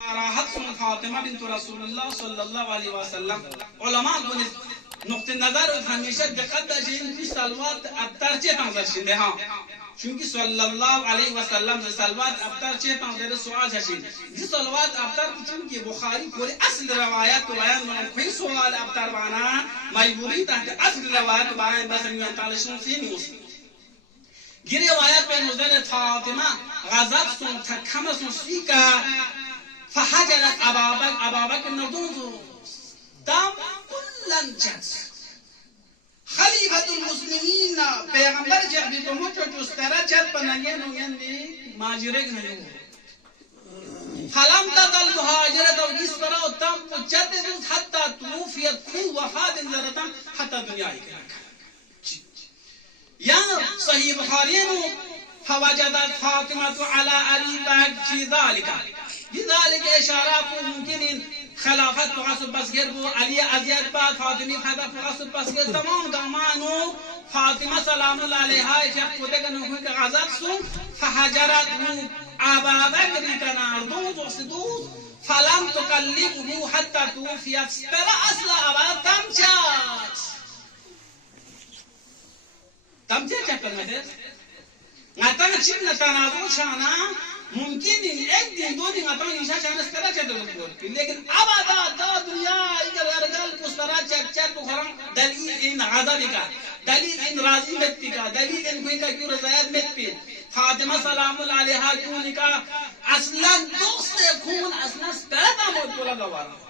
راحت سن فاطمہ بنت رسول اللہ صلی اللہ علیہ وسلم علماء کو نقطہ نظر ہمیشہ دقت داشتن کہ سلوات ابتر چه تنظر شنده ها چونکه صلی اللہ علیہ وسلم سلوات ابتر چه تنظر سوال ششید دی سلوات ابتر چونکه بخاری کوئی اصل روایت تو بیان من کوئی سوال ابتر بانا مجبوری تحت اصل روایت بیان بس ان تعالشون فی موسی یہ روایت پہ نظر فاطمہ غضب سن تکم سن سیکا فحجرت ابا بکر نردون دم کلن جد خلیفت المسلمین پیغمبر جب بھی تمہیں جو جسترہ جد پنگے نوین دی ماجرگ نہیں فلم تدل مهاجرت و جس پر تم مجدد حتى توفیت کو وفات زرتم حتى دنیا ہی یا صحیح بخارین فوجدت فاطمة على علی في ذلك بذلك اشارات ممکن خلافت فغصب بسگر بو علی ازیاد بعد فاطمی خدا فغصب بسگر تمام دامانو فاطمہ سلام اللہ علیہا شخص خودے کا نوخوی کا غزب سن فحجرت ابا بکر کنار دوز وصدوز فلم تکلمه حتی توفیت سپر اصل ابا تمچه چکر نده نتانا چین نتانازو شانا ممکن ایک دن دو دن نتانا نیشا شانا سپر چکر نده لیکن ابدا دا دنیا اگر ارگل پسپرا چک بخورم دلیل این غضبی کا دلیل این راضی متی کا دلیل این کوئی کا کیوں رضایت مت پی فاطمہ سلام اللہ علیہا کیوں نکا اصلا دوست خون اصلا سپرتا موت بولا گوارا